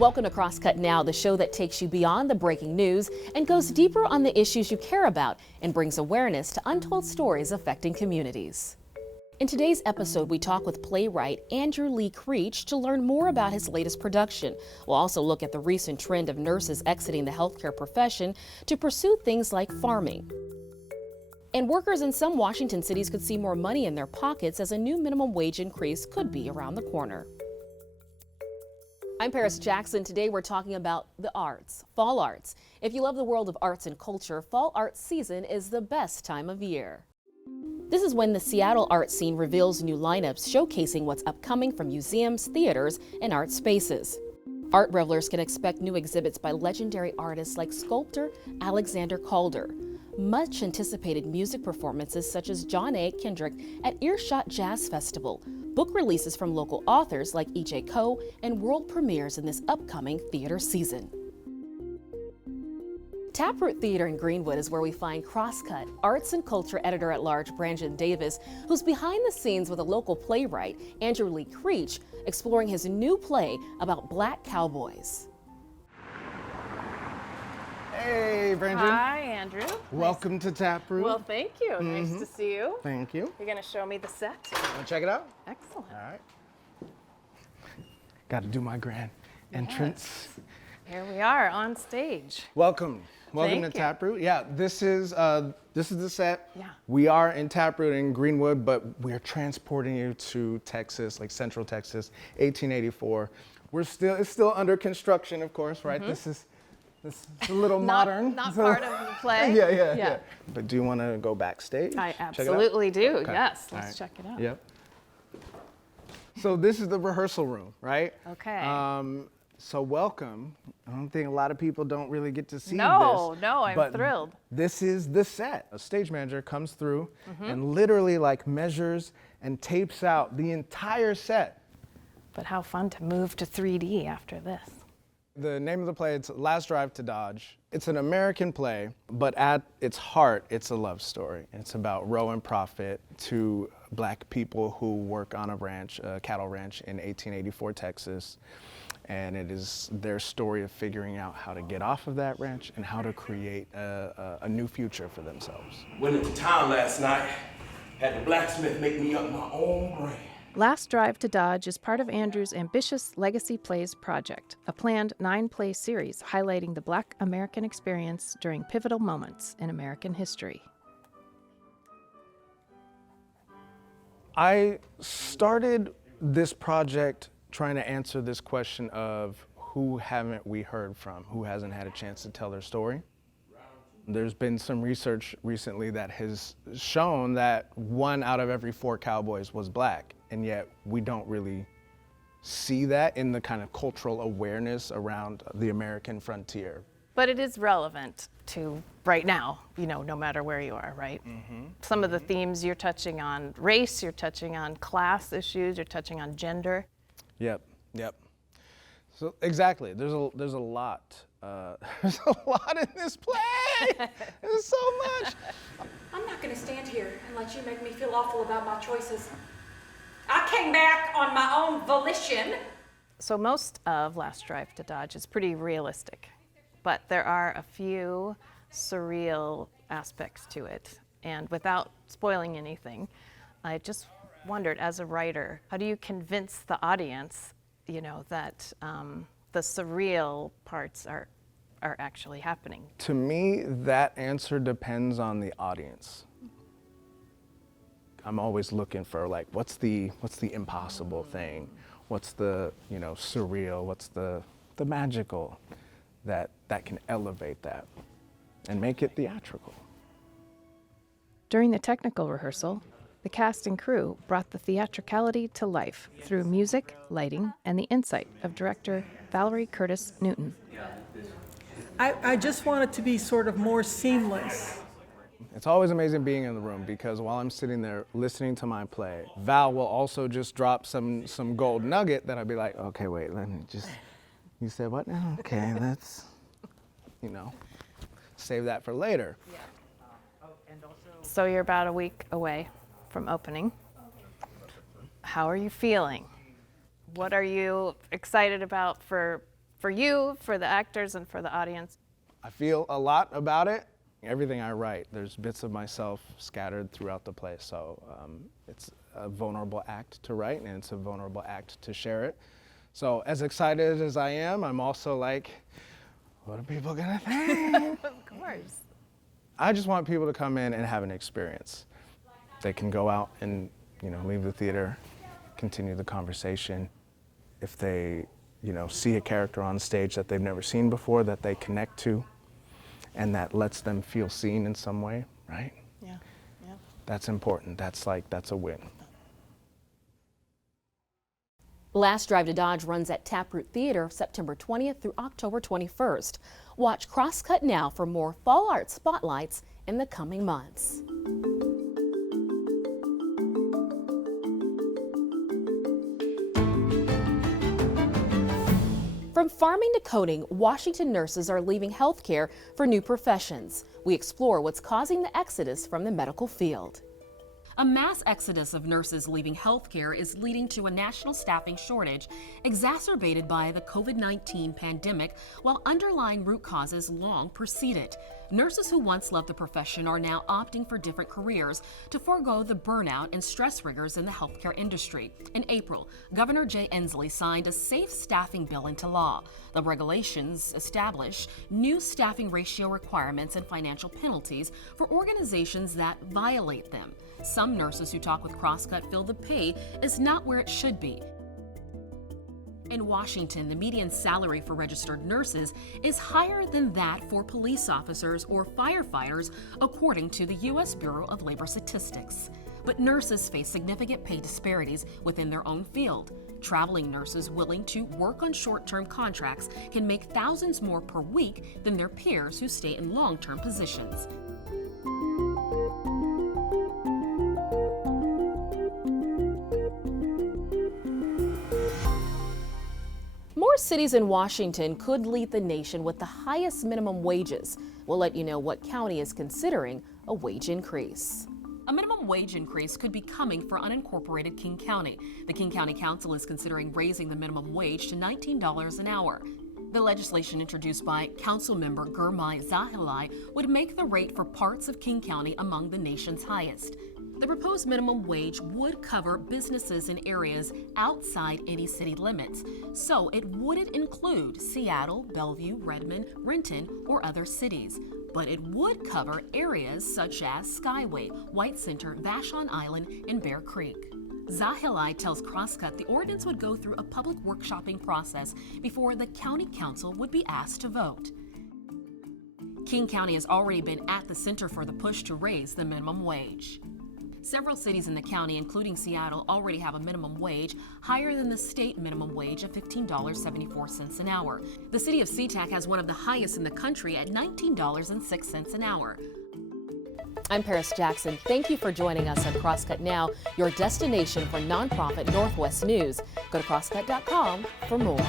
Welcome to Crosscut Now, the show that takes you beyond the breaking news and goes deeper on the issues you care about and brings awareness to untold stories affecting communities. In today's episode, we talk with playwright Andrew Creech to learn more about his latest production. We'll also look at the recent trend of nurses exiting the healthcare profession to pursue things like farming. And workers in some Washington cities could see more money in their pockets as a new minimum wage increase could be around the corner. I'm Paris Jackson. Today we're talking about the arts, fall arts. If you love the world of arts and culture, fall arts season is the best time of year. This is when the Seattle art scene reveals new lineups showcasing what's upcoming from museums, theaters, and art spaces. Art revelers can expect new exhibits by legendary artists like sculptor Alexander Calder, much anticipated music performances such as John A. Kendrick at Earshot Jazz Festival, book releases from local authors like E.J. Coe, and world premieres in this upcoming theater season. Taproot Theater in Greenwood is where we find Crosscut, arts and culture editor-at-large Brandon Davis, who's behind the scenes with a local playwright, Andrew Creech, exploring his new play about Black cowboys. Hey, Brandon. Hi, Andrew. Welcome to Taproot. Well, thank you. Nice to see you. Thank you. You're going to show me the set? Want to check it out? Excellent. All right. Got to do my grand entrance. Yes. Here we are on stage. Welcome. Welcome Thank to you. Taproot. Yeah, this is the set. Yeah. We are in Taproot in Greenwood, but we're transporting you to Texas, like Central Texas, 1884. It's still under construction, of course, right? This is a little modern. Not part of the play? Yeah. But do you want to go backstage? I Check it out? absolutely do. Okay. Yes. All Let's right. check it out. Yep. So this is the rehearsal room, right? Okay. So welcome. I don't think a lot of people don't really get to see this. No, I'm but thrilled. This is the set. A stage manager comes through and literally like measures and tapes out the entire set. But how fun to move to 3D after this. The name of the play, it's Last Drive to Dodge. It's an American play, but at its heart, it's a love story. It's about Roe and Prophet, two Black people who work on a ranch, a cattle ranch in 1884 Texas. And it is their story of figuring out how to get off of that ranch and how to create a new future for themselves. Went into town last night, had the blacksmith make me up my own brand. Last Drive to Dodge is part of Andrew's ambitious Legacy Plays project, a planned 9-play series highlighting the Black American experience during pivotal moments in American history. I started this project trying to answer this question of who haven't we heard from, who hasn't had a chance to tell their story. There's been some research recently that has shown that 1 out of every 4 cowboys was Black, and yet we don't really see that in the kind of cultural awareness around the American frontier. But it is relevant to right now, no matter where you are, right? Some of the themes you're touching on race, you're touching on class issues, you're touching on gender. Yep. So exactly, there's a lot. There's a lot in this play. There's so much. I'm not going to stand here and let you make me feel awful about my choices. I came back on my own volition. So most of Last Drive to Dodge is pretty realistic, but there are a few surreal aspects to it. And without spoiling anything, I just wondered, as a writer, how do you convince the audience, that the surreal parts are actually happening? To me, that answer depends on the audience. I'm always looking for what's the impossible thing? What's the surreal? What's the magical that can elevate that and make it theatrical? During the technical rehearsal, the cast and crew brought the theatricality to life through music, lighting, and the insight of director Valerie Curtis Newton. I just want it to be sort of more seamless. It's always amazing being in the room because while I'm sitting there listening to my play, Val will also just drop some gold nugget that I'd be like, okay, wait, let me just, you said what now? Okay, let's, save that for later. So you're about a week away from opening. How are you feeling? What are you excited about for for you, for the actors, and for the audience? I feel a lot about it. Everything I write, there's bits of myself scattered throughout the play, so it's a vulnerable act to write, and it's a vulnerable act to share it. So as excited as I am, I'm also like, what are people gonna think? Of course. I just want people to come in and have an experience. They can go out and, leave the theater, continue the conversation. If they, see a character on stage that they've never seen before, that they connect to, and that lets them feel seen in some way, right? Yeah, yeah. That's important. That's a win. Last Drive to Dodge runs at Taproot Theater September 20th through October 21st. Watch Crosscut now for more fall art spotlights in the coming months. From farming to coding, Washington nurses are leaving healthcare for new professions. We explore what's causing the exodus from the medical field. A mass exodus of nurses leaving healthcare is leading to a national staffing shortage, exacerbated by the COVID-19 pandemic, while underlying root causes long preceded. Nurses who once loved the profession are now opting for different careers to forego the burnout and stress rigors in the healthcare industry. In April, Governor Jay Inslee signed a safe staffing bill into law. The regulations establish new staffing ratio requirements and financial penalties for organizations that violate them. Some nurses who talk with Crosscut feel the pay is not where it should be. In Washington, the median salary for registered nurses is higher than that for police officers or firefighters, according to the U.S. Bureau of Labor Statistics. But nurses face significant pay disparities within their own field. Traveling nurses willing to work on short-term contracts can make thousands more per week than their peers who stay in long-term positions. More cities in Washington could lead the nation with the highest minimum wages. We'll let you know what county is considering a wage increase. A minimum wage increase could be coming for unincorporated King County. The King County Council is considering raising the minimum wage to $19 an hour. The legislation introduced by Councilmember Gurmai Zahilai would make the rate for parts of King County among the nation's highest. The proposed minimum wage would cover businesses in areas outside any city limits, so it wouldn't include Seattle, Bellevue, Redmond, Renton, or other cities. But it would cover areas such as Skyway, White Center, Vashon Island, and Bear Creek. Zahilai tells Crosscut the ordinance would go through a public workshopping process before the county council would be asked to vote. King County has already been at the center for the push to raise the minimum wage. Several cities in the county, including Seattle, already have a minimum wage higher than the state minimum wage of $15.74 an hour. The city of SeaTac has one of the highest in the country at $19.06 an hour. I'm Paris Jackson. Thank you for joining us on Crosscut Now, your destination for nonprofit Northwest news. Go to crosscut.com for more.